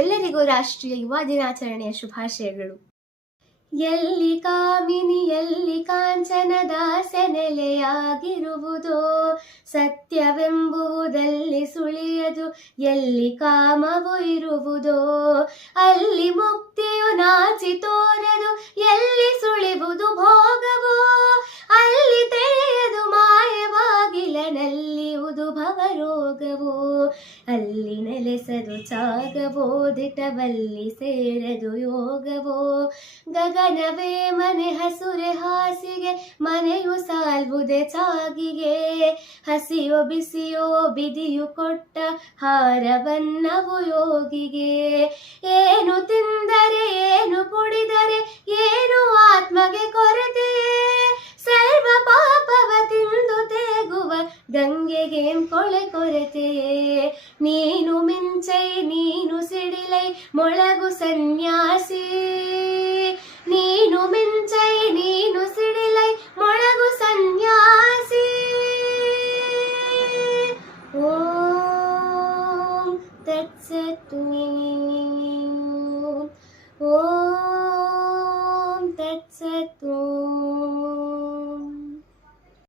ಎಲ್ಲರಿಗೂ ರಾಷ್ಟ್ರೀಯ ಯುವ ದಿನಾಚರಣೆಯ ಶುಭಾಶಯಗಳು. ಎಲ್ಲಿ ಕಾಮಿನಿ ಎಲ್ಲಿ ಕಾಂಚನದ ಸೆನೆಲೆಯಾಗಿರುವುದೋ, ಸತ್ಯವೆಂಬುವುದಲ್ಲಿ ಸುಳಿಯದು ಎಲ್ಲಿ ಕಾಮವು ಇರುವುದೋ, ಅಲ್ಲಿ ಮುಕ್ತಿಯು ನಾಚಿ ತೋರದು ಎಲ್ಲಿ ಸುಳಿವುದು ಭೋಗವೋ, ಅಲ್ಲಿ ತೆರೆಯದು ಮಾಯವಾಗಿಲನಲ್ಲಿಯುವುದು ಭವರೋಗವೋ, ಅಲ್ಲಿ ನೆಲೆಸದು ಚಾಗವೋ ದಿಟವಲ್ಲಿ ಸೇರದು ಯೋಗವೋ, ಗಗನವೇ ಮನೆ ಹಸುರೆ ಹಾಸಿಗೆ ಮನೆಯು ಸಾಲ್ವುದೆ ಚಾಗಿಗೆ, ಹಸಿಯೋ ಬಿಸಿಯೋ ಬಿದಿಯು ಕೊಟ್ಟ ಹಾರವನ್ನವು ಯೋಗಿಗೆ, ಏನು ತಿಂದರೆ ಏನು ಕುಡಿದರೆ ಏನು ಆತ್ಮಗೆ ಕೊರತೆಯೇ, ಸರ್ವ ಪಾಪವ ತಿಂದು ತೇಗುವ ಗಂಗೆಗೆ ಕೊಳೆ ಕೊರತೆಯೇ, ನೀನು ಮಿಂಚೈ ನೀನು ಸಿಡಿಲೈ ಮೊಳಗು ಸನ್ಯಾಸಿ, ನೀನು ಮಿಂಚೈ